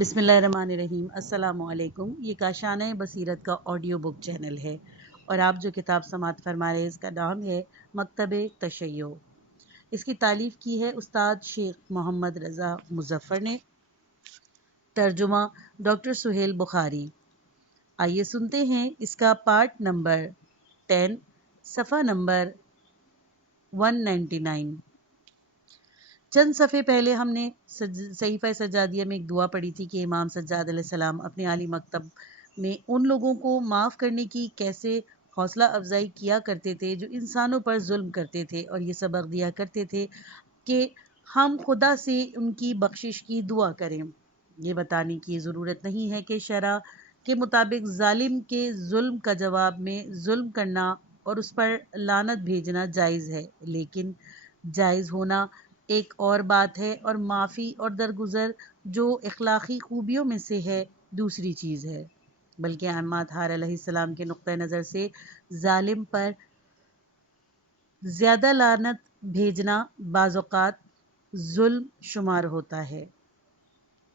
بسم اللہ الرحمن الرحیم۔ السلام علیکم۔ یہ کاشانہ بصیرت کا آڈیو بک چینل ہے اور آپ جو کتاب سماعت فرما رہے ہیں اس کا نام ہے مکتب تشیع۔ اس کی تالیف کی ہے استاد شیخ محمد رضا مظفر نے، ترجمہ ڈاکٹر سہیل بخاری۔ آئیے سنتے ہیں اس کا پارٹ نمبر 10، صفحہ نمبر 199۔ چند صفحے پہلے ہم نے صحیفہ سجادیہ میں ایک دعا پڑھی تھی کہ امام سجاد علیہ السلام اپنے عالی مکتب میں ان لوگوں کو معاف کرنے کی کیسے حوصلہ افزائی کیا کرتے تھے جو انسانوں پر ظلم کرتے تھے، اور یہ سبق دیا کرتے تھے کہ ہم خدا سے ان کی بخشش کی دعا کریں۔ یہ بتانے کی ضرورت نہیں ہے کہ شرع کے مطابق ظالم کے ظلم کا جواب میں ظلم کرنا اور اس پر لعنت بھیجنا جائز ہے، لیکن جائز ہونا ایک اور بات ہے اور معافی اور درگزر جو اخلاقی خوبیوں میں سے ہے دوسری چیز ہے۔ بلکہ ائمہ اطہار علیہ السلام کے نقطہ نظر سے ظالم پر زیادہ لعنت بھیجنا بعض اوقات ظلم شمار ہوتا ہے۔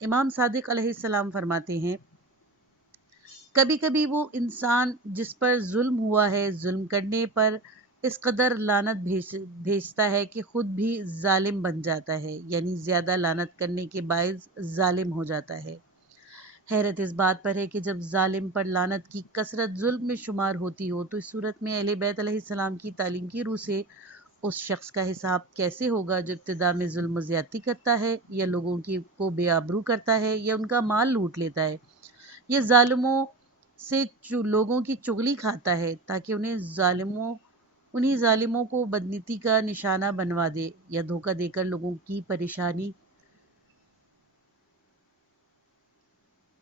امام صادق علیہ السلام فرماتے ہیں، کبھی کبھی وہ انسان جس پر ظلم ہوا ہے ظلم کرنے پر اس قدر لعنت بھیجتا ہے کہ خود بھی ظالم بن جاتا ہے، یعنی زیادہ لعنت کرنے کے باعث ظالم ہو جاتا ہے۔ حیرت اس بات پر ہے کہ جب ظالم پر لعنت کی کثرت ظلم میں شمار ہوتی ہو تو اس صورت میں اہل بیت علیہ السلام کی تعلیم کی روح سے اس شخص کا حساب کیسے ہوگا جو ابتدا میں ظلم و زیادتی کرتا ہے، یا لوگوں کو بے آبرو کرتا ہے، یا ان کا مال لوٹ لیتا ہے، یا ظالموں سے لوگوں کی چغلی کھاتا ہے تاکہ انہیں ظالموں کو بدنیتی کا نشانہ بنوا دے، یا دھوکہ دے کر لوگوں کی پریشانی،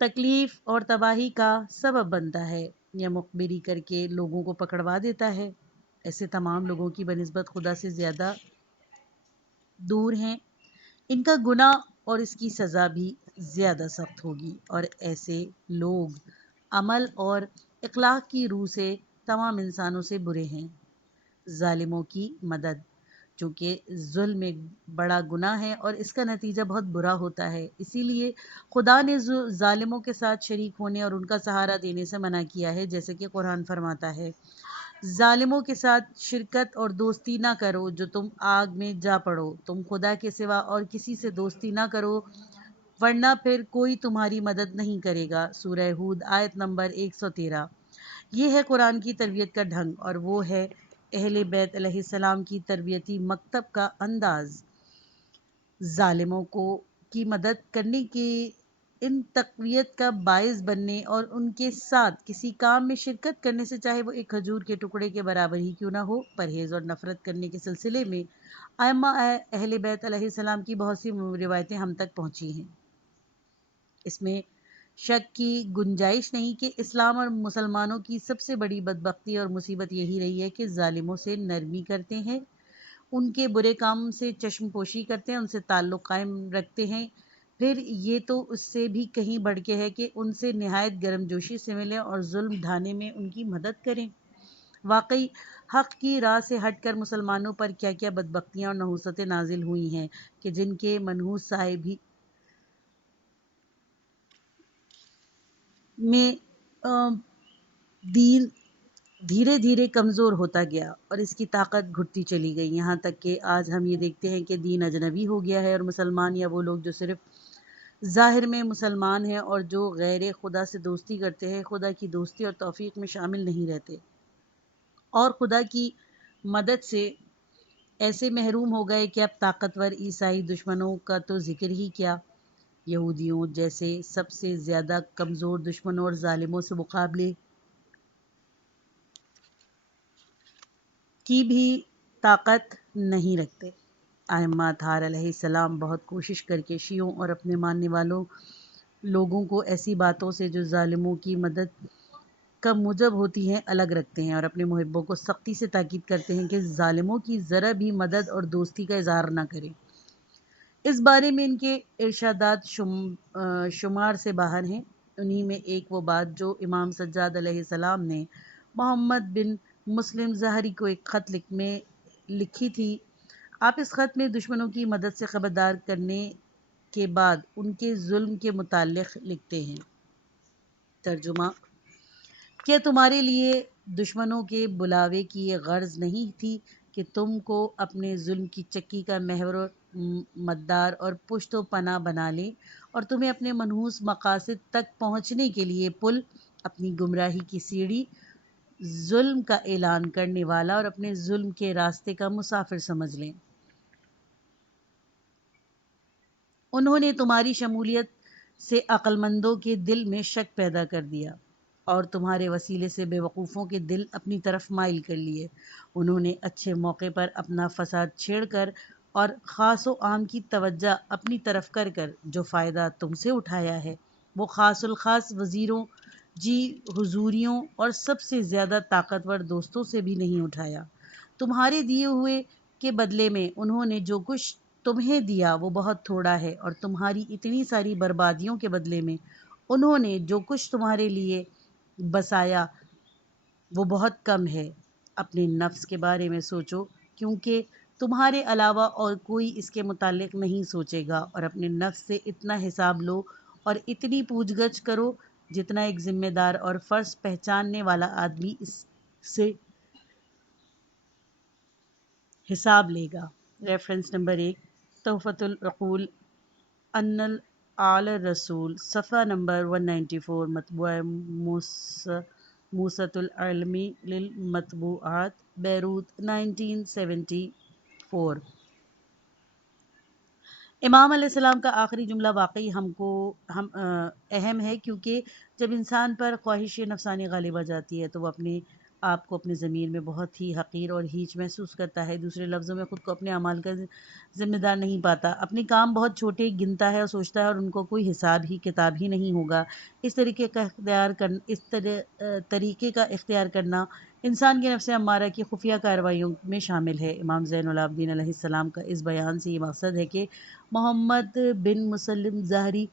تکلیف اور تباہی کا سبب بنتا ہے، یا مخبری کر کے لوگوں کو پکڑوا دیتا ہے۔ ایسے تمام لوگوں کی بنسبت خدا سے زیادہ دور ہیں، ان کا گناہ اور اس کی سزا بھی زیادہ سخت ہوگی، اور ایسے لوگ عمل اور اخلاق کی روح سے تمام انسانوں سے برے ہیں۔ ظالموں کی مدد، چونکہ ظلم ایک بڑا گناہ ہے اور اس کا نتیجہ بہت برا ہوتا ہے، اسی لیے خدا نے ظالموں کے ساتھ شریک ہونے اور ان کا سہارا دینے سے منع کیا ہے، جیسے کہ قرآن فرماتا ہے، ظالموں کے ساتھ شرکت اور دوستی نہ کرو جو تم آگ میں جا پڑو، تم خدا کے سوا اور کسی سے دوستی نہ کرو ورنہ پھر کوئی تمہاری مدد نہیں کرے گا۔ سورہ ہود آیت نمبر 113۔ یہ ہے قرآن کی تربیت کا ڈھنگ، اور وہ ہے اہل بیت علیہ السلام کی تربیتی مکتب کا انداز۔ ظالموں کی مدد کرنے کی ان تقویت کا باعث بننے اور ان کے ساتھ کسی کام میں شرکت کرنے سے، چاہے وہ ایک کھجور کے ٹکڑے کے برابر ہی کیوں نہ ہو، پرہیز اور نفرت کرنے کے سلسلے میں ائمہ اہل بیت علیہ السلام کی بہت سی روایتیں ہم تک پہنچی ہیں۔ اس میں شک کی گنجائش نہیں کہ اسلام اور مسلمانوں کی سب سے بڑی بدبختی اور مصیبت یہی رہی ہے کہ ظالموں سے نرمی کرتے ہیں، ان کے برے کام سے چشم پوشی کرتے ہیں، ان سے تعلق قائم رکھتے ہیں، پھر یہ تو اس سے بھی کہیں بڑھ کے ہے کہ ان سے نہایت گرم جوشی سے ملیں اور ظلم ڈھانے میں ان کی مدد کریں۔ واقعی حق کی راہ سے ہٹ کر مسلمانوں پر کیا کیا بدبختیاں اور نحوستیں نازل ہوئی ہیں کہ جن کے منحوس سائے بھی میں دین دھیرے دھیرے کمزور ہوتا گیا اور اس کی طاقت گھٹتی چلی گئی، یہاں تک کہ آج ہم یہ دیکھتے ہیں کہ دین اجنبی ہو گیا ہے اور مسلمان، یا وہ لوگ جو صرف ظاہر میں مسلمان ہیں اور جو غیر خدا سے دوستی کرتے ہیں، خدا کی دوستی اور توفیق میں شامل نہیں رہتے، اور خدا کی مدد سے ایسے محروم ہو گئے کہ اب طاقتور عیسائی دشمنوں کا تو ذکر ہی کیا، یہودیوں جیسے سب سے زیادہ کمزور دشمنوں اور ظالموں سے مقابلے کی بھی طاقت نہیں رکھتے۔ ائمہ اطہار علیہ السلام بہت کوشش کر کے شیعوں اور اپنے ماننے والوں لوگوں کو ایسی باتوں سے جو ظالموں کی مدد کا موجب ہوتی ہیں الگ رکھتے ہیں، اور اپنے محبوں کو سختی سے تاکید کرتے ہیں کہ ظالموں کی ذرا بھی مدد اور دوستی کا اظہار نہ کریں۔ اس بارے میں ان کے ارشادات شمار سے باہر ہیں۔ انہی میں ایک وہ بات جو امام سجاد علیہ السلام نے محمد بن مسلم زہری کو ایک خط لکھی تھی۔ آپ اس خط میں دشمنوں کی مدد سے خبردار کرنے کے بعد ان کے ظلم کے متعلق لکھتے ہیں۔ ترجمہ: کیا تمہارے لیے دشمنوں کے بلاوے کی یہ غرض نہیں تھی کہ تم کو اپنے ظلم کی چکی کا محور و مدار اور پشت و پناہ بنا لیں، اور تمہیں اپنے منحوس مقاصد تک پہنچنے کے لیے پل، اپنی گمراہی کی سیڑھی، ظلم کا اعلان کرنے والا اور اپنے ظلم کے راستے کا مسافر سمجھ لیں؟ انہوں نے تمہاری شمولیت سے عقل مندوں کے دل میں شک پیدا کر دیا اور تمہارے وسیلے سے بے وقوفوں کے دل اپنی طرف مائل کر لیے۔ انہوں نے اچھے موقع پر اپنا فساد چھیڑ کر اور خاص و عام کی توجہ اپنی طرف کر کر جو فائدہ تم سے اٹھایا ہے، وہ خاص الخاص وزیروں، جی حضوریوں اور سب سے زیادہ طاقتور دوستوں سے بھی نہیں اٹھایا۔ تمہارے دیے ہوئے کے بدلے میں انہوں نے جو کچھ تمہیں دیا وہ بہت تھوڑا ہے، اور تمہاری اتنی ساری بربادیوں کے بدلے میں انہوں نے جو کچھ تمہارے لیے بسایا وہ بہت کم ہے۔ اپنے نفس کے بارے میں سوچو، کیونکہ تمہارے علاوہ اور کوئی اس کے متعلق نہیں سوچے گا، اور اپنے نفس سے اتنا حساب لو اور اتنی پوچھ گچھ کرو جتنا ایک ذمہ دار اور فرض پہچاننے والا آدمی اس سے حساب لے گا۔ ریفرنس نمبر 1، تحفۃ العقول ان آل رسول، صفحہ نمبر 194، مطبوعہ موسۃ العلمی للمطبوعات، بیروت، 1974۔ امام علیہ السلام کا آخری جملہ واقعی اہم ہے، کیونکہ جب انسان پر خواہش نفسانی غالب آ جاتی ہے تو وہ اپنے آپ کو اپنے ضمیر میں بہت ہی حقیر اور ہیچ محسوس کرتا ہے۔ دوسرے لفظوں میں خود کو اپنے اعمال کا ذمہ دار نہیں پاتا، اپنے کام بہت چھوٹے گنتا ہے اور سوچتا ہے اور ان کو کوئی حساب ہی کتاب ہی نہیں ہوگا۔ اس طریقے کا اختیار کرنا انسان کے نفس امارہ کی خفیہ کارروائیوں میں شامل ہے۔ امام زین العابدین علیہ السلام کا اس بیان سے یہ مقصد ہے کہ محمد بن مسلم ظاہری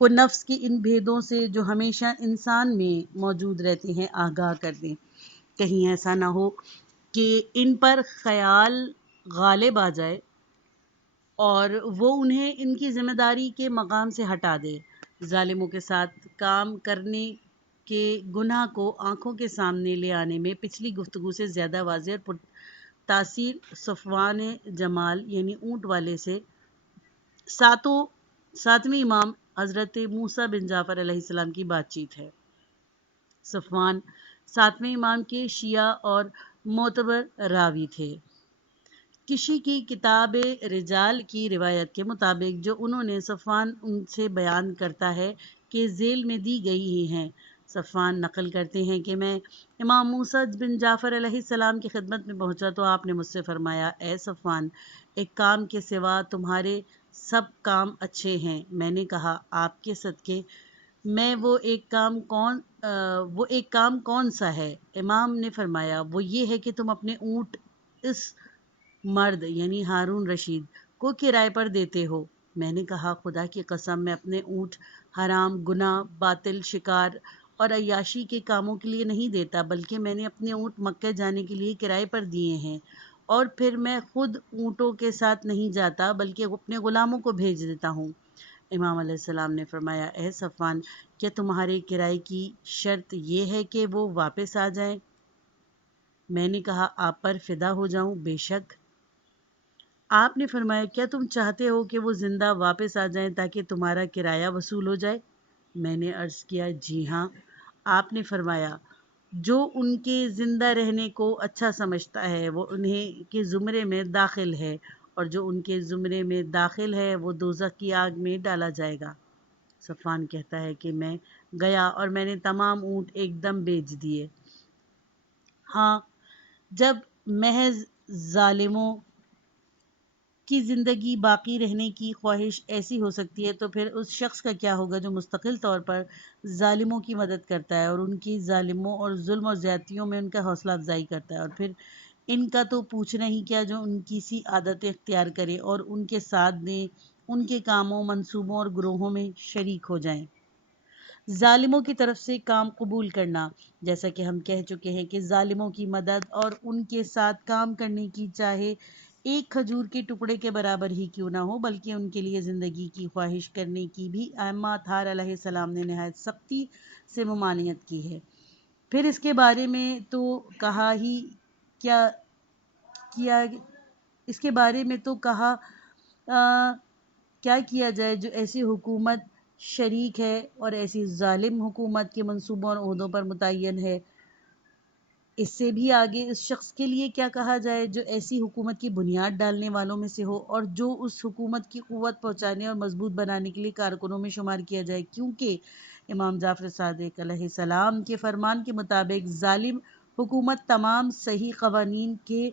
کو نفس کی ان بھیدوں سے جو ہمیشہ انسان میں موجود رہتے ہیں آگاہ کر دیں۔ کہیں ایسا نہ ہو کہ ان پر خیال غالب آ جائے اور وہ انہیں ان کی ذمہ داری کے مقام سے ہٹا دے۔ ظالموں کے ساتھ کام کرنے کے گناہ کو آنکھوں کے سامنے لے آنے میں پچھلی گفتگو سے زیادہ واضح اور پرتاثیر صفوان جمال یعنی اونٹ والے سے ساتویں امام حضرت موسیٰ بن جعفر علیہ السلام کی بات چیت ہے۔ صفوان ساتویں امام کے شیعہ اور معتبر راوی تھے۔ کشی کی کتاب رجال کی روایت کے مطابق جو انہوں نے صفوان ان سے بیان کرتا ہے کہ ذیل میں دی گئی ہی ہیں۔ صفوان نقل کرتے ہیں کہ میں امام موسیٰ بن جعفر علیہ السلام کی خدمت میں پہنچا تو آپ نے مجھ سے فرمایا، اے صفوان، ایک کام کے سوا تمہارے سب کام اچھے ہیں۔ میں نے کہا، آپ کے صدقے میں وہ ایک کام کون سا ہے؟ امام نے فرمایا، وہ یہ ہے کہ تم اپنے اونٹ اس مرد یعنی ہارون رشید کو کرائے پر دیتے ہو۔ میں نے کہا، خدا کی قسم میں اپنے اونٹ حرام، گناہ، باطل، شکار اور عیاشی کے کاموں کے لیے نہیں دیتا، بلکہ میں نے اپنے اونٹ مکہ جانے کے لیے کرائے پر دیے ہیں، اور پھر میں خود اونٹوں کے ساتھ نہیں جاتا بلکہ اپنے غلاموں کو بھیج دیتا ہوں۔ امام علیہ السلام نے فرمایا، اے صفوان، کیا تمہارے کرائے کی شرط یہ ہے کہ وہ واپس آ جائیں؟ میں نے کہا، آپ پر فدا ہو جاؤں، بے شک۔ آپ نے فرمایا، کیا تم چاہتے ہو کہ وہ زندہ واپس آ جائیں تاکہ تمہارا کرایہ وصول ہو جائے؟ میں نے عرض کیا، جی ہاں۔ آپ نے فرمایا، جو ان کے زندہ رہنے کو اچھا سمجھتا ہے وہ انہیں کے زمرے میں داخل ہے، اور جو ان کے زمرے میں داخل ہے وہ دوزخ کی آگ میں ڈالا جائے گا۔ صفوان کہتا ہے کہ میں گیا اور میں نے تمام اونٹ ایک دم بیچ دیے۔ ہاں، جب محض ظالموں کی زندگی باقی رہنے کی خواہش ایسی ہو سکتی ہے تو پھر اس شخص کا کیا ہوگا جو مستقل طور پر ظالموں کی مدد کرتا ہے اور ان کی ظالموں اور ظلم اور زیادتیوں میں ان کا حوصلہ افزائی کرتا ہے، اور پھر ان کا تو پوچھنا ہی کیا جو ان کی سی عادتیں اختیار کرے اور ان کے ساتھ دیں، ان کے کاموں، منصوبوں اور گروہوں میں شریک ہو جائیں۔ ظالموں کی طرف سے کام قبول کرنا، جیسا کہ ہم کہہ چکے ہیں کہ ظالموں کی مدد اور ان کے ساتھ کام کرنے کی چاہے ایک کھجور کے ٹکڑے کے برابر ہی کیوں نہ ہو، بلکہ ان کے لیے زندگی کی خواہش کرنے کی بھی ائمہ اطہار علیہ السلام نے نہایت سختی سے ممانعت کی ہے۔ پھر اس کے بارے میں تو کہا ہی کیا کیا اس کے بارے میں تو کہا کیا کیا جائے جو ایسی حکومت شریک ہے اور ایسی ظالم حکومت کے منصوبوں اور عہدوں پر متعین ہے۔ اس سے بھی آگے اس شخص کے لیے کیا کہا جائے جو ایسی حکومت کی بنیاد ڈالنے والوں میں سے ہو اور جو اس حکومت کی قوت پہنچانے اور مضبوط بنانے کے لیے کارکنوں میں شمار کیا جائے، کیونکہ امام جعفر صادق علیہ السلام کے فرمان کے مطابق ظالم حکومت تمام صحیح قوانین کے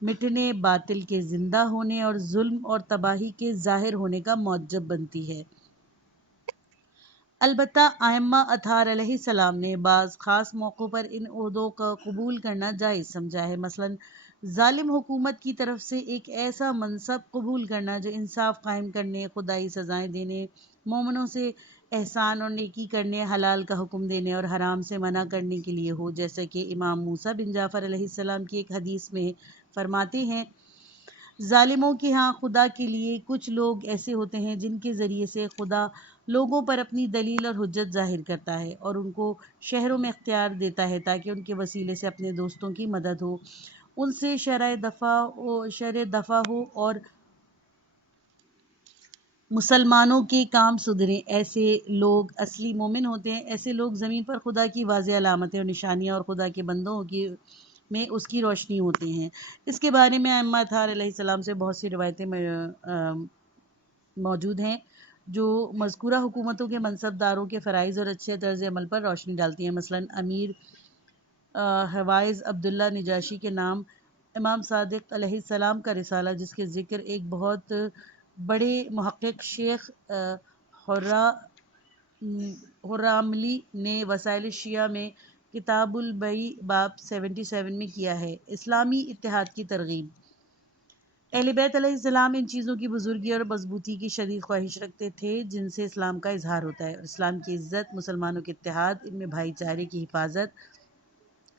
مٹنے، باطل کے زندہ ہونے اور ظلم اور تباہی کے ظاہر ہونے کا موجب بنتی ہے۔ البتہ ائمہ اطہار علیہ السلام نے بعض خاص موقعوں پر ان عہدوں کا قبول کرنا جائز سمجھا ہے، مثلاً ظالم حکومت کی طرف سے ایک ایسا منصب قبول کرنا جو انصاف قائم کرنے، خدائی سزائیں دینے، مومنوں سے احسان اور نیکی کرنے، حلال کا حکم دینے اور حرام سے منع کرنے کے لیے ہو، جیسا کہ امام موسیٰ بن جعفر علیہ السلام کی ایک حدیث میں فرماتے ہیں، ظالموں کے ہاں خدا کے لیے کچھ لوگ ایسے ہوتے ہیں جن کے ذریعے سے خدا لوگوں پر اپنی دلیل اور حجت ظاہر کرتا ہے اور ان کو شہروں میں اختیار دیتا ہے تاکہ ان کے وسیلے سے اپنے دوستوں کی مدد ہو، ان سے شرع دفع ہو اور مسلمانوں کے کام سدھریں۔ ایسے لوگ اصلی مومن ہوتے ہیں۔ ایسے لوگ زمین پر خدا کی واضح علامتیں اور نشانیاں اور خدا کے بندوں میں اس کی روشنی ہوتے ہیں۔ اس کے بارے میں ائمہ اطہار علیہ السلام سے بہت سی روایتیں موجود ہیں جو مذکورہ حکومتوں کے منصب داروں کے فرائض اور اچھے طرز عمل پر روشنی ڈالتی ہیں۔ مثلاً امیر حوائز عبداللہ نجاشی کے نام امام صادق علیہ السلام کا رسالہ، جس کے ذکر ایک بہت بڑے محقق شیخ حراملی نے وسائل الشیعہ میں کتاب البیع باب 77 میں کیا ہے۔ اسلامی اتحاد کی ترغیب۔ اہل بیت علیہ السلام ان چیزوں کی بزرگی اور مضبوطی کی شدید خواہش رکھتے تھے جن سے اسلام کا اظہار ہوتا ہے، اور اسلام کی عزت، مسلمانوں کے اتحاد، ان میں بھائی چارے کی حفاظت،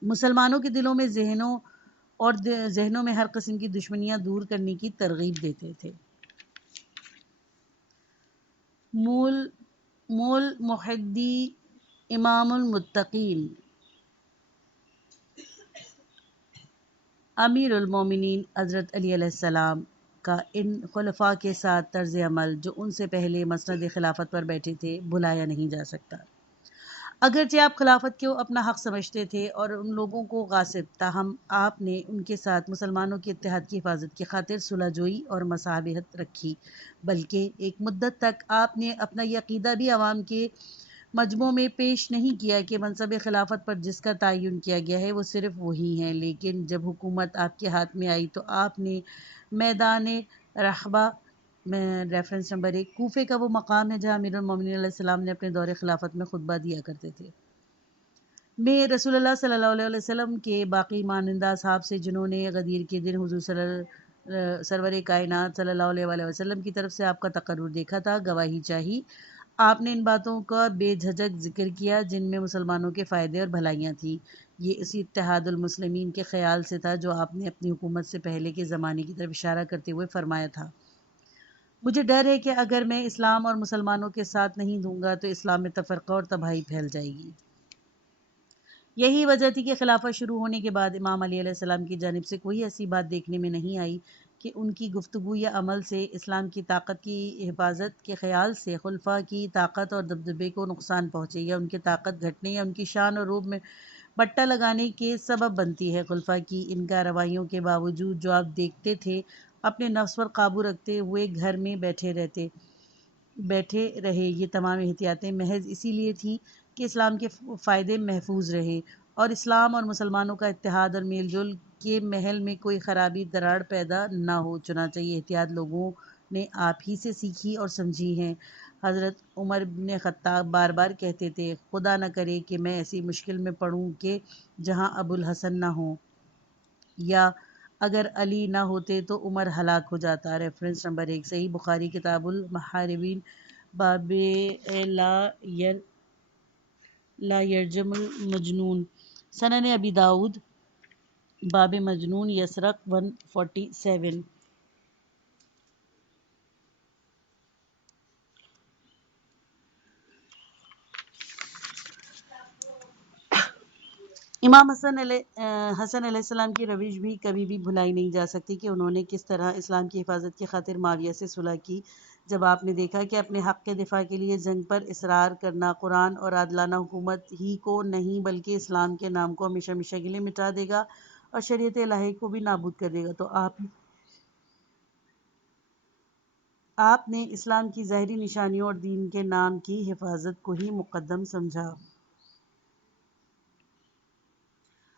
مسلمانوں کے دلوں میں ذہنوں میں ہر قسم کی دشمنیاں دور کرنے کی ترغیب دیتے تھے۔ مول محدی امام المتقین امیر المومنین حضرت علی علیہ السلام کا ان خلفاء کے ساتھ طرز عمل جو ان سے پہلے مسند خلافت پر بیٹھے تھے بھلایا نہیں جا سکتا۔ اگرچہ آپ خلافت کو اپنا حق سمجھتے تھے اور ان لوگوں کو غاصب، تاہم آپ نے ان کے ساتھ مسلمانوں کے اتحاد کی حفاظت کی خاطر صلح جوئی اور مصالحت رکھی، بلکہ ایک مدت تک آپ نے اپنا یہ عقیدہ بھی عوام کے مجمع میں پیش نہیں کیا کہ منصب خلافت پر جس کا تعین کیا گیا ہے وہ صرف وہی ہیں، لیکن جب حکومت آپ کے ہاتھ میں آئی تو آپ نے میدان رحبہ ریفرنس نمبر 1 کوفے کا وہ مقام ہے جہاں امیر المومنین علیہ السلام نے اپنے دور خلافت میں خطبہ دیا کرتے تھے، میں رسول اللہ صلی اللہ علیہ وسلم کے باقی مانندہ اصحاب سے جنہوں نے غدیر کے دن حضور سرور کائنات صلی اللہ علیہ وآلہ وسلم کی طرف سے آپ کا تقرر دیکھا تھا، گواہی چاہی۔ آپ نے ان باتوں کا بے جھجک ذکر کیا جن میں مسلمانوں کے فائدے اور بھلائیاں تھیں۔ یہ اسی اتحاد المسلمین کے خیال سے تھا جو آپ نے اپنی حکومت سے پہلے کے زمانے کی طرف اشارہ کرتے ہوئے فرمایا تھا، مجھے ڈر ہے کہ اگر میں اسلام اور مسلمانوں کے ساتھ نہیں دوں گا تو اسلام میں تفرقہ اور تباہی پھیل جائے گی۔ یہی وجہ تھی کہ خلافت شروع ہونے کے بعد امام علی علیہ السلام کی جانب سے کوئی ایسی بات دیکھنے میں نہیں آئی کہ ان کی گفتگو یا عمل سے اسلام کی طاقت کی حفاظت کے خیال سے خلفاء کی طاقت اور دبدبے کو نقصان پہنچے، یا ان کی طاقت گھٹنے یا ان کی شان اور روب میں پٹا لگانے کے سبب بنتی ہے۔ خلفاء کی ان کارروائیوں کے باوجود جو آپ دیکھتے تھے اپنے نفس پر قابو رکھتے ہوئے گھر میں بیٹھے رہے، یہ تمام احتیاطیں محض اسی لیے تھیں کہ اسلام کے فائدے محفوظ رہے اور اسلام اور مسلمانوں کا اتحاد اور میل جول کے محل میں کوئی خرابی دراڑ پیدا نہ ہو۔ چنانچہ یہ احتیاط لوگوں نے آپ ہی سے سیکھی اور سمجھی ہیں۔ حضرت عمر بن خطاب بار بار کہتے تھے، خدا نہ کرے کہ میں ایسی مشکل میں پڑوں کہ جہاں ابو الحسن نہ ہوں، یا اگر علی نہ ہوتے تو عمر ہلاک ہو جاتا۔ ریفرنس نمبر 1 صحیح بخاری کتاب المحاربین باب لا یرجم المجنون، سنن ابی داؤد باب مجنون یسرق 147۔ حسن علیہ السلام کی روش بھی کبھی بھی بھلائی نہیں جا سکتی کہ انہوں نے کس طرح اسلام کی حفاظت کی خاطر معاویہ سے صلح کی، جب آپ نے دیکھا کہ اپنے حق کے دفاع کے لیے جنگ پر اصرار کرنا قرآن اور عادلانہ حکومت ہی کو نہیں بلکہ اسلام کے نام کو ہمیشہ ہمیشہ کے لیے مٹا دے گا اور شریعت الہی کو بھی نابود کر دے گا، تو آپ نے اسلام کی ظاہری نشانیوں اور دین کے نام کی حفاظت کو ہی مقدم سمجھا۔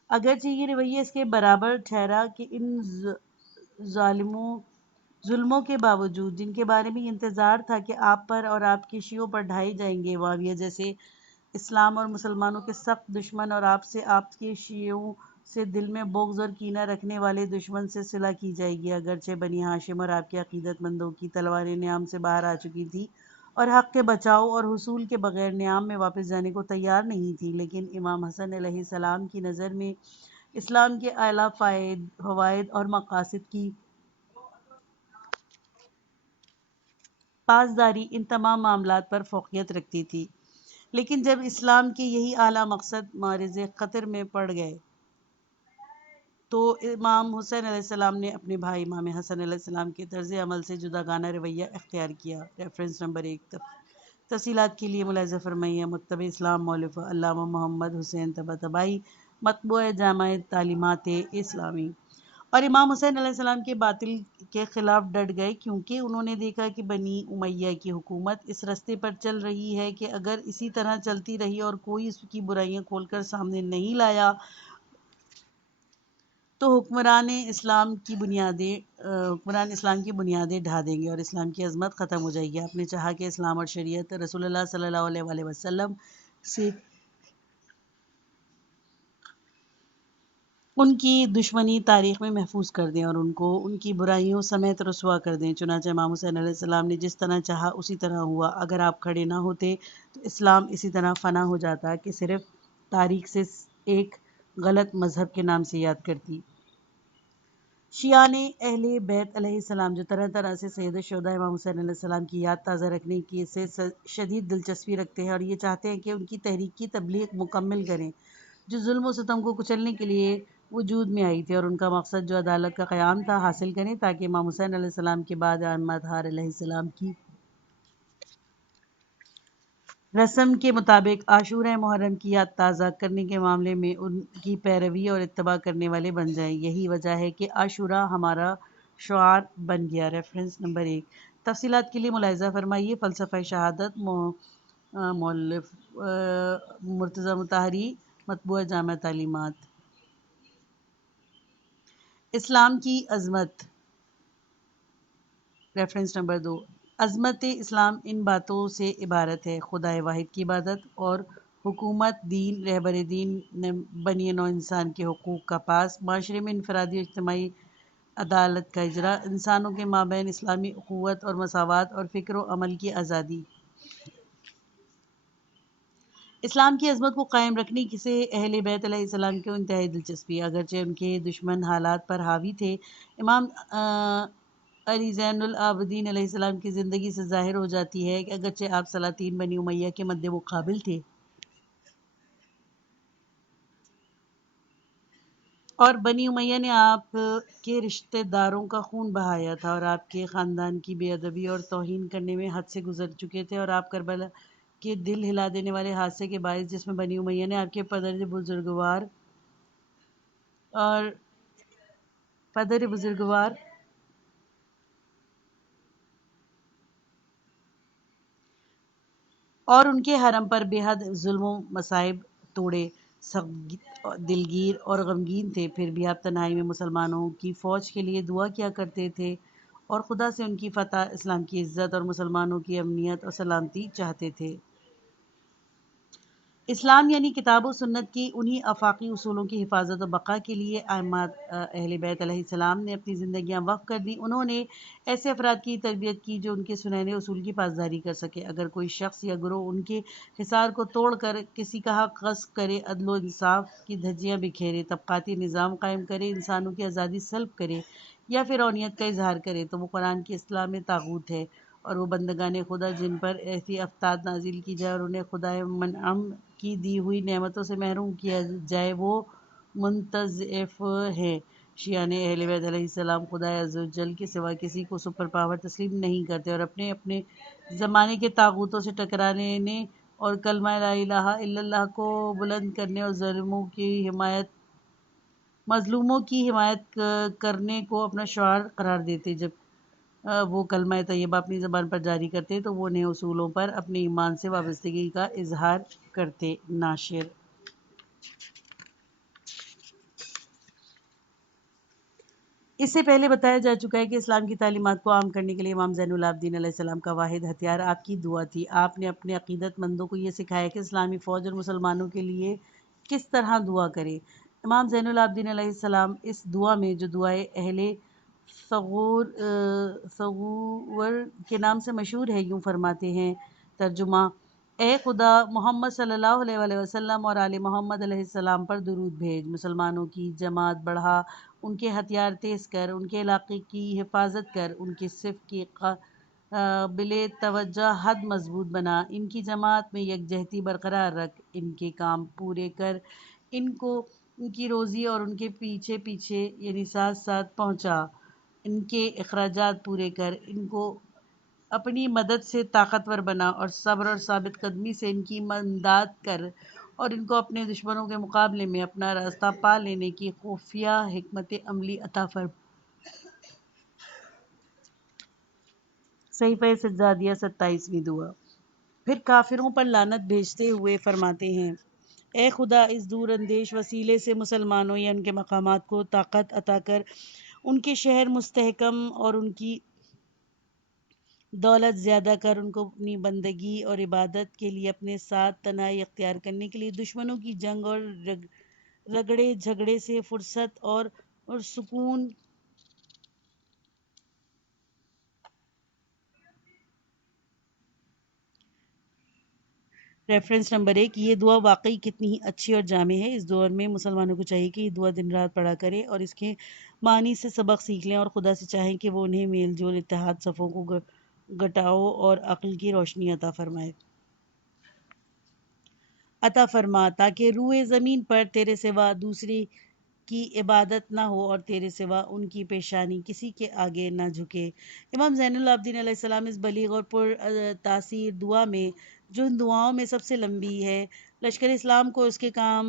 اگرچہ یہ رویہ اس کے برابر ٹھہرا کہ ان ظلموں کے باوجود جن کے بارے میں یہ انتظار تھا کہ آپ پر اور آپ کے شیعوں پر ڈھائے جائیں گے، معاویہ جیسے اسلام اور مسلمانوں کے سخت دشمن اور آپ کے شیعوں سے دل میں بغض اور کینہ رکھنے والے دشمن سے صلح کی جائے گی، اگرچہ بنی ہاشم اور آپ کے عقیدت مندوں کی تلواریں نیام سے باہر آ چکی تھی اور حق کے بچاؤ اور حصول کے بغیر نیام میں واپس جانے کو تیار نہیں تھی، لیکن امام حسن علیہ السلام کی نظر میں اسلام کے اعلیٰ فوائد اور مقاصد کی پاسداری ان تمام معاملات پر فوقیت رکھتی تھی۔ لیکن جب اسلام کے یہی اعلیٰ مقصد معرض خطر میں پڑ گئے تو امام حسین علیہ السلام نے اپنے بھائی امام حسن علیہ السلام کے طرز عمل سے جداگانہ رویہ اختیار کیا۔ Reference number 1۔ تفصیلات کے لیے ملاحظہ فرمائیے مکتبہ اسلام، مولف علامہ محمد حسین طباطبائی، مطبوعہ جامع تعلیمات اسلامی۔ اور امام حسین علیہ السلام کے باطل کے خلاف ڈٹ گئے، کیونکہ انہوں نے دیکھا کہ بنی امیہ کی حکومت اس رستے پر چل رہی ہے کہ اگر اسی طرح چلتی رہی اور کوئی اس کی برائیاں کھول کر سامنے نہیں لایا تو حکمران اسلام کی بنیادیں ڈھا دیں گے اور اسلام کی عظمت ختم ہو جائے گی۔ آپ نے چاہا کہ اسلام اور شریعت رسول اللہ صلی اللہ علیہ وآلہ وسلم سے ان کی دشمنی تاریخ میں محفوظ کر دیں اور ان کو ان کی برائیوں سمیت رسوا کر دیں۔ چنانچہ امام حسین علیہ السلام نے جس طرح چاہا اسی طرح ہوا۔ اگر آپ کھڑے نہ ہوتے تو اسلام اسی طرح فنا ہو جاتا کہ صرف تاریخ سے ایک غلط مذہب کے نام سے یاد کرتی۔ شیعہ اہل بیت علیہ السلام جو طرح طرح سے سید الشہداء امام حسین علیہ السلام کی یاد تازہ رکھنے کی سے شدید دلچسپی رکھتے ہیں اور یہ چاہتے ہیں کہ ان کی تحریک کی تبلیغ مکمل کریں، جو ظلم و ستم کو کچلنے کے لیے وجود میں آئی تھی، اور ان کا مقصد جو عدالت کا قیام تھا حاصل کریں تاکہ امام حسین علیہ السلام کے بعد ائمہ اطہار علیہ السلام کی رسم کے مطابق عاشورہ محرم کی یاد تازہ کرنے کے معاملے میں ان کی پیروی اور اتباع کرنے والے بن جائیں۔ یہی وجہ ہے کہ عاشورہ ہمارا شعار بن گیا۔ Reference number 1۔ تفصیلات کے لیے ملاحظہ فرمائیے فلسفہ شہادت، مولف مرتضی مطہری، مطبوعہ جامع تعلیمات۔ اسلام کی عظمت۔ Reference number 2۔ عظمت اسلام ان باتوں سے عبارت ہے: خدا واحد کی عبادت اور حکومت، دین، رہبر دین، بنی نوع انسان کے حقوق کا پاس، معاشرے میں انفرادی اور اجتماعی عدالت کا اجرا، انسانوں کے مابین اسلامی اخوت اور مساوات اور فکر و عمل کی آزادی۔ اسلام کی عظمت کو قائم رکھنے سے اہل بیت علیہ السلام کو انتہائی دلچسپی، اگرچہ ان کے دشمن حالات پر حاوی تھے۔ امام علی زین العابدین علیہ السلام کی زندگی سے ظاہر ہو جاتی ہے کہ اگرچہ آپ سلاطین بنی امیہ کے مد مقابل تھے اور بنی امیہ نے آپ کے رشتہ داروں کا خون بہایا تھا اور آپ کے خاندان کی بے ادبی اور توہین کرنے میں حد سے گزر چکے تھے، اور آپ کربلا کے دل ہلا دینے والے حادثے کے باعث جس میں بنی امیہ نے آپ کے پدر بزرگوار اور ان کے حرم پر بے حد ظلم و مصائب توڑے، سخت دلگیر اور غمگین تھے، پھر بھی آپ تنہائی میں مسلمانوں کی فوج کے لیے دعا کیا کرتے تھے اور خدا سے ان کی فتح، اسلام کی عزت اور مسلمانوں کی امنیت اور سلامتی چاہتے تھے۔ اسلام یعنی کتاب و سنت کی انہی آفاقی اصولوں کی حفاظت و بقا کے لیے ائمہ اہل بیت علیہ السلام نے اپنی زندگیاں وقف کر دیں۔ انہوں نے ایسے افراد کی تربیت کی جو ان کے سنہرے اصول کی پاسداری کر سکے۔ اگر کوئی شخص یا گروہ ان کے حصار کو توڑ کر کسی کا حق غصب کرے، عدل و انصاف کی دھجیاں بکھیرے، طبقاتی نظام قائم کرے، انسانوں کی آزادی سلب کرے یا فرعونیت کا اظہار کرے تو وہ قرآن کی اصطلاح میں طاغوت ہے اور وہ بندگان خدا جن پر ایسی افتاد نازل کی جائے اور انہیں خدا منعم کی دی ہوئی نعمتوں سے محروم کیا جائے وہ منتزف ہے۔ شیعان اہل بیت علیہ السلام خدا عزوجل کے سوا کسی کو سپر پاور تسلیم نہیں کرتے اور اپنے اپنے زمانے کے طاغوتوں سے ٹکرانے اور کلمہ لا الہ الا اللہ کو بلند کرنے اور مظلوموں کی حمایت کرنے کو اپنا شعار قرار دیتے۔ جب وہ کلمہ طیبہ اپنی زبان پر جاری کرتے تو وہ نئے اصولوں پر اپنے ایمان سے وابستگی کا اظہار کرتے۔ ناشر اس سے پہلے بتایا جا چکا ہے کہ اسلام کی تعلیمات کو عام کرنے کے لیے امام زین العابدین علیہ السلام کا واحد ہتھیار آپ کی دعا تھی۔ آپ نے اپنے عقیدت مندوں کو یہ سکھایا کہ اسلامی فوج اور مسلمانوں کے لیے کس طرح دعا کریں۔ امام زین العابدین علیہ السلام اس دعا میں جو دعائے اہل ثغور کے نام سے مشہور ہے یوں فرماتے ہیں۔ ترجمہ: اے خدا، محمد صلی اللہ علیہ وسلم اور آل محمد علیہ السلام پر درود بھیج، مسلمانوں کی جماعت بڑھا، ان کے ہتھیار تیز کر، ان کے علاقے کی حفاظت کر، ان کی صف کی قابل توجہ حد مضبوط بنا، ان کی جماعت میں یکجہتی برقرار رکھ، ان کے کام پورے کر، ان کی روزی اور ان کے پیچھے یعنی ساتھ ساتھ پہنچا، ان کے اخراجات پورے کر، ان کو اپنی مدد سے طاقتور بنا اور صبر اور ثابت قدمی سے ان کی امداد کر اور ان کو اپنے دشمنوں کے مقابلے میں اپنا راستہ پا لینے کی خفیہ حکمت عملی عطا فرما۔ صحیفہ سجادیہ 27ویں دعا۔ پھر کافروں پر لعنت بھیجتے ہوئے فرماتے ہیں: اے خدا، اس دور اندیش وسیلے سے مسلمانوں یا ان کے مقامات کو طاقت عطا کر، ان کے شہر مستحکم اور ان کی دولت زیادہ کر، ان کو اپنی بندگی اور عبادت کے لیے اپنے ساتھ تنہائی اختیار کرنے کے لیے دشمنوں کی جنگ اور رگڑے جھگڑے سے فرصت اور سکون ریفرنس نمبر 1۔ یہ دعا واقعی کتنی ہی اچھی اور جامع ہے۔ اس دور میں مسلمانوں کو چاہیے کہ یہ دعا دن رات پڑھا کریں اور اس کے معنی سے سبق سیکھ لیں اور خدا سے چاہیں کہ وہ انہیں میل جول، اتحاد، صفوں کو گٹاؤ اور عقل کی روشنی عطا فرما تاکہ روئے زمین پر تیرے سوا دوسرے کی عبادت نہ ہو اور تیرے سوا ان کی پیشانی کسی کے آگے نہ جھکے۔ امام زین العابدین علیہ السلام اس بلیغ اور پر تاثیر دعا میں، جو ان دعاؤں میں سب سے لمبی ہے، لشکر اسلام کو اس کے کام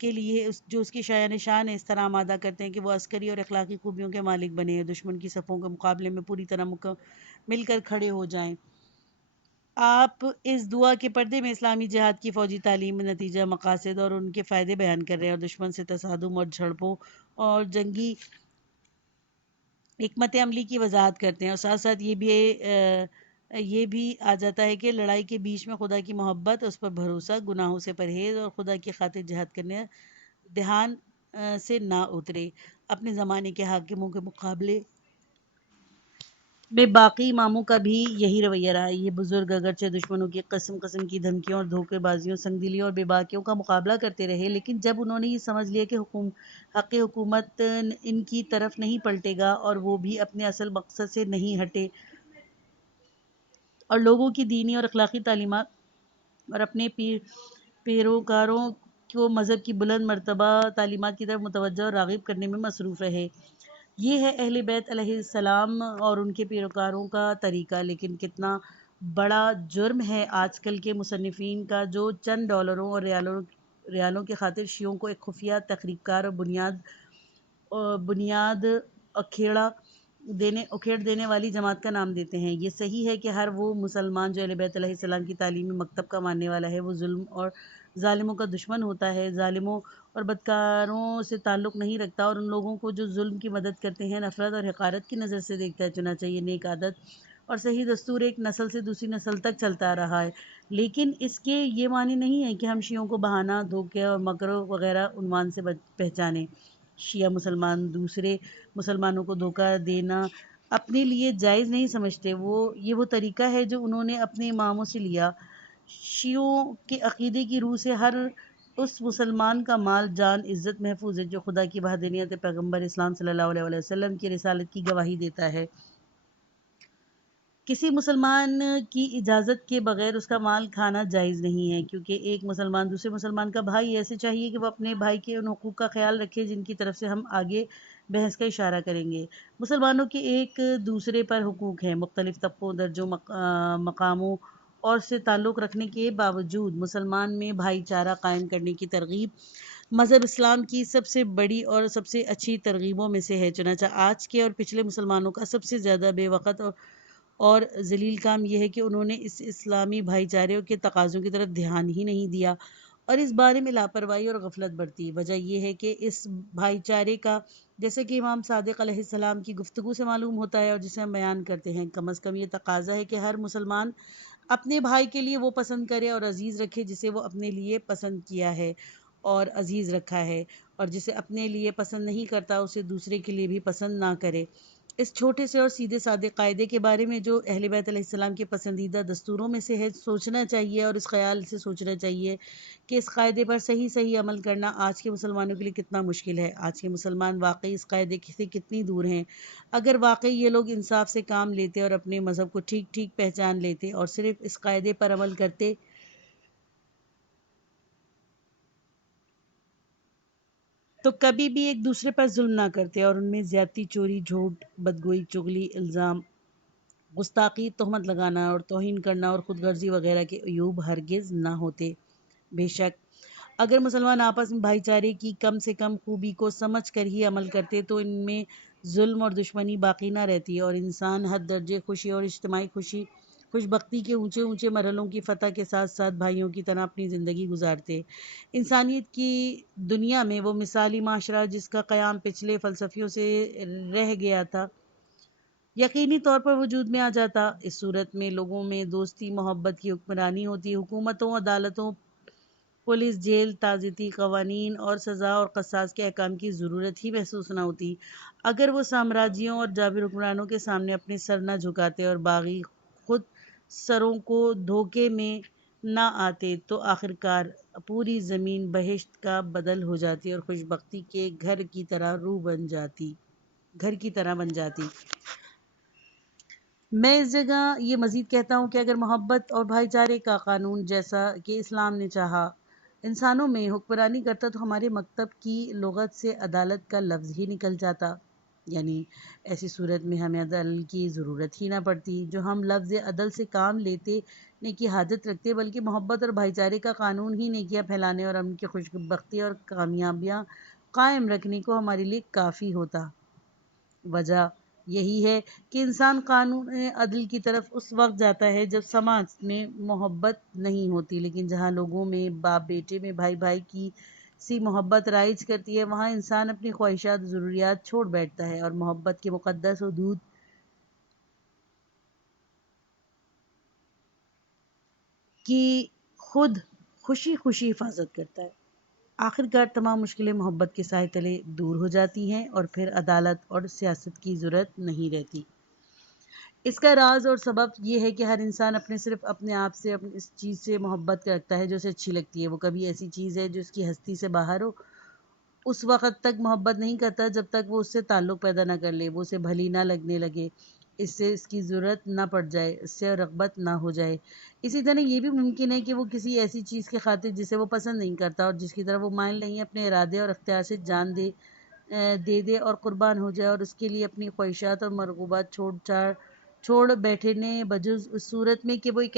کے لیے جو اس کی شایان شان ہے اس طرح آمادہ کرتے ہیں کہ وہ عسکری اور اخلاقی خوبیوں کے مالک بنے اور دشمن کی صفوں کے مقابلے میں پوری طرح مل کر کھڑے ہو جائیں۔ آپ اس دعا کے پردے میں اسلامی جہاد کی فوجی تعلیم، نتیجہ، مقاصد اور ان کے فائدے بیان کر رہے ہیں اور دشمن سے تصادم اور جھڑپوں اور جنگی حکمت عملی کی وضاحت کرتے ہیں، اور ساتھ ساتھ یہ بھی آ جاتا ہے کہ لڑائی کے بیچ میں خدا کی محبت، اس پر بھروسہ، گناہوں سے پرہیز اور خدا کی خاطر جہاد کرنے دھیان سے نہ اترے۔ اپنے زمانے کے حاکموں کے مقابلے میں باقی اماموں کا بھی یہی رویہ رہا ہے۔ یہ بزرگ اگرچہ دشمنوں کی قسم قسم کی دھمکیوں اور دھوکے بازیوں، سنگ دلیوں اور بے باکیوں کا مقابلہ کرتے رہے، لیکن جب انہوں نے یہ سمجھ لیا کہ حق حکومت ان کی طرف نہیں پلٹے گا اور وہ بھی اپنے اصل مقصد سے نہیں ہٹے اور لوگوں کی دینی اور اخلاقی تعلیمات اور اپنے پیروکاروں کو مذہب کی بلند مرتبہ تعلیمات کی طرف متوجہ اور راغب کرنے میں مصروف رہے۔ یہ ہے اہل بیت علیہ السلام اور ان کے پیروکاروں کا طریقہ، لیکن کتنا بڑا جرم ہے آج کل کے مصنفین کا جو چند ڈالروں اور ریالوں کی خاطر شیعوں کو ایک خفیہ تحریک کار اور بنیاد اکھیڑ دینے والی جماعت کا نام دیتے ہیں۔ یہ صحیح ہے کہ ہر وہ مسلمان جو اہل بیت علیہ السلام کی تعلیمی مکتب کا ماننے والا ہے وہ ظلم اور ظالموں کا دشمن ہوتا ہے، ظالموں اور بدکاروں سے تعلق نہیں رکھتا اور ان لوگوں کو جو ظلم کی مدد کرتے ہیں نفرت اور حقارت کی نظر سے دیکھتا ہے۔ چنانچہ یہ نیک عادت اور صحیح دستور ایک نسل سے دوسری نسل تک چلتا رہا ہے، لیکن اس کے یہ معنی نہیں ہے کہ ہم شیعوں کو بہانہ، دھوکے اور مکر وغیرہ عنوان سے پہچانیں۔ شیعہ مسلمان دوسرے مسلمانوں کو دھوکہ دینا اپنے لیے جائز نہیں سمجھتے۔ یہ وہ طریقہ ہے جو انہوں نے اپنے اماموں سے لیا۔ شیعوں کے عقیدے کی روح سے ہر اس مسلمان کا مال، جان، عزت محفوظ ہے جو خدا کی وحدانیت، پیغمبر اسلام صلی اللہ علیہ وسلم کی رسالت کی گواہی دیتا ہے کسی مسلمان کی اجازت کے بغیر اس کا مال کھانا جائز نہیں ہے، کیونکہ ایک مسلمان دوسرے مسلمان کا بھائی، ایسے چاہیے کہ وہ اپنے بھائی کے ان حقوق کا خیال رکھے جن کی طرف سے ہم آگے بحث کا اشارہ کریں گے۔ مسلمانوں کے ایک دوسرے پر حقوق ہیں، مختلف طبقوں، درجوں، مقاموں اور سے تعلق رکھنے کے باوجود مسلمان میں بھائی چارہ قائم کرنے کی ترغیب مذہب اسلام کی سب سے بڑی اور سب سے اچھی ترغیبوں میں سے ہے۔ چنانچہ آج کے اور پچھلے مسلمانوں کا سب سے زیادہ بے وقت اور ذلیل کام یہ ہے کہ انہوں نے اس اسلامی بھائی چارے کے تقاضوں کی طرف دھیان ہی نہیں دیا اور اس بارے میں لاپرواہی اور غفلت برتی۔ وجہ یہ ہے کہ اس بھائی چارے کا، جیسے کہ امام صادق علیہ السلام کی گفتگو سے معلوم ہوتا ہے اور جسے ہم بیان کرتے ہیں، کم از کم یہ تقاضا ہے کہ ہر مسلمان اپنے بھائی کے لیے وہ پسند کرے اور عزیز رکھے جسے وہ اپنے لیے پسند کیا ہے اور عزیز رکھا ہے، اور جسے اپنے لیے پسند نہیں کرتا اسے دوسرے کے لیے بھی پسند نہ کرے۔ اس چھوٹے سے اور سیدھے سادے قاعدے کے بارے میں جو اہل بیت علیہ السلام کے پسندیدہ دستوروں میں سے ہے، سوچنا چاہیے اور اس خیال سے سوچنا چاہیے کہ اس قاعدے پر صحیح عمل کرنا آج کے مسلمانوں کے لیے کتنا مشکل ہے۔ آج کے مسلمان واقعی اس قاعدے سے کتنی دور ہیں۔ اگر واقعی یہ لوگ انصاف سے کام لیتے اور اپنے مذہب کو ٹھیک پہچان لیتے اور صرف اس قاعدے پر عمل کرتے تو کبھی بھی ایک دوسرے پر ظلم نہ کرتے اور ان میں زیادتی، چوری، جھوٹ، بدگوئی، چغلی، الزام، گستاخی، تہمت لگانا اور توہین کرنا اور خود غرضی وغیرہ کے عیوب ہرگز نہ ہوتے۔ بے شک اگر مسلمان آپس میں بھائی چارے کی کم سے کم خوبی کو سمجھ کر ہی عمل کرتے تو ان میں ظلم اور دشمنی باقی نہ رہتی اور انسان حد درجے خوشی اور اجتماعی خوش بختی کے اونچے مرحلوں کی فتح کے ساتھ ساتھ بھائیوں کی طرح اپنی زندگی گزارتے۔ انسانیت کی دنیا میں وہ مثالی معاشرہ جس کا قیام پچھلے فلسفیوں سے رہ گیا تھا، یقینی طور پر وجود میں آ جاتا۔ اس صورت میں لوگوں میں دوستی، محبت کی حکمرانی ہوتی، حکومتوں، عدالتوں، پولیس، جیل، تعزیتی قوانین اور سزا اور قصاص کے احکام کی ضرورت ہی محسوس نہ ہوتی۔ اگر وہ سامراجیوں اور جابر حکمرانوں کے سامنے اپنے سر نہ جھکاتے اور باغی خود سروں کو دھوکے میں نہ آتے تو آخرکار پوری زمین بہشت کا بدل ہو جاتی اور خوش بختی کے گھر کی طرح بن جاتی۔ میں اس جگہ یہ مزید کہتا ہوں کہ اگر محبت اور بھائی چارے کا قانون جیسا کہ اسلام نے چاہا انسانوں میں حکمرانی کرتا تو ہمارے مکتب کی لغت سے عدالت کا لفظ ہی نکل جاتا، یعنی ایسی صورت میں ہمیں عدل کی ضرورت ہی نہ پڑتی۔ جو ہم لفظ عدل سے کام لیتے نیکی حاجت رکھتے، بلکہ محبت اور بھائی چارے کا قانون ہی نیکیاں پھیلانے اور ان کی خوش بختی اور کامیابیاں قائم رکھنے کو ہمارے لیے کافی ہوتا۔ وجہ یہی ہے کہ انسان قانون عدل کی طرف اس وقت جاتا ہے جب سماج میں محبت نہیں ہوتی، لیکن جہاں لوگوں میں، باپ بیٹے میں، بھائی بھائی کی سی محبت رائج کرتی ہے، وہاں انسان اپنی خواہشات، ضروریات چھوڑ بیٹھتا ہے اور محبت کے مقدس حدود کی خود خوشی حفاظت کرتا ہے۔ آخرکار تمام مشکلیں محبت کے سائے تلے دور ہو جاتی ہیں اور پھر عدالت اور سیاست کی ضرورت نہیں رہتی۔ اس کا راز اور سبب یہ ہے کہ ہر انسان صرف اپنے آپ سے اس چیز سے محبت کرتا ہے جو اسے اچھی لگتی ہے۔ وہ کبھی ایسی چیز ہے جو اس کی ہستی سے باہر ہو اس وقت تک محبت نہیں کرتا جب تک وہ اس سے تعلق پیدا نہ کر لے، وہ اسے بھلی نہ لگنے لگے، اس سے اس کی ضرورت نہ پڑ جائے، اس سے رغبت نہ ہو جائے۔ اسی طرح یہ بھی ممکن ہے کہ وہ کسی ایسی چیز کی خاطر جسے وہ پسند نہیں کرتا اور جس کی طرف وہ مائل نہیں، اپنے ارادے اور اختیار سے جان دے اور قربان ہو جائے اور اس کے لیے اپنی خواہشات اور مرغوبات چھوڑ بیٹھنے بجز اس صورت میں کہ وہ ایک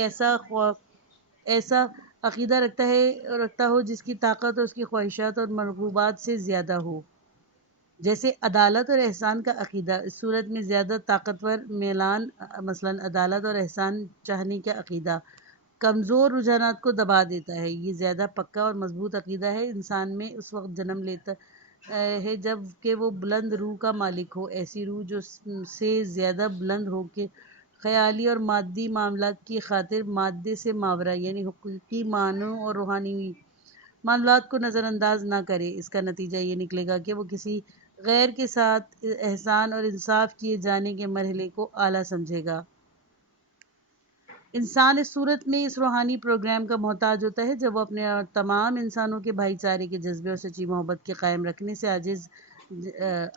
ایسا عقیدہ رکھتا ہو جس کی طاقت اور اس کی خواہشات اور مرغوبات سے زیادہ ہو، جیسے عدالت اور احسان کا عقیدہ۔ اس صورت میں زیادہ طاقتور میلان، مثلا عدالت اور احسان چاہنے کا عقیدہ، کمزور رجحانات کو دبا دیتا ہے۔ یہ زیادہ پکا اور مضبوط عقیدہ ہے انسان میں اس وقت جنم لیتا ہے جب کہ وہ بلند روح کا مالک ہو، ایسی روح جو سے زیادہ بلند ہو کہ خیالی اور مادی معاملات کی خاطر مادے سے ماورا، یعنی حقیقی معنوں اور روحانی معاملات کو نظر انداز نہ کرے۔ اس کا نتیجہ یہ نکلے گا کہ وہ کسی غیر کے ساتھ احسان اور انصاف کیے جانے کے مرحلے کو اعلیٰ سمجھے گا۔ انسان اس صورت میں اس روحانی پروگرام کا محتاج ہوتا ہے جب وہ اپنے اور تمام انسانوں کے بھائی چارے کے جذبے اور سچی محبت کے قائم رکھنے سے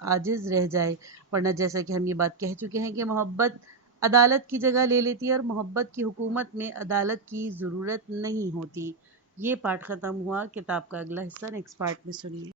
عاجز رہ جائے، ورنہ جیسا کہ ہم یہ بات کہہ چکے ہیں کہ محبت عدالت کی جگہ لے لیتی ہے اور محبت کی حکومت میں عدالت کی ضرورت نہیں ہوتی۔ یہ پارٹ ختم ہوا۔ کتاب کا اگلا حصہ نیکسٹ پارٹ میں سنیے۔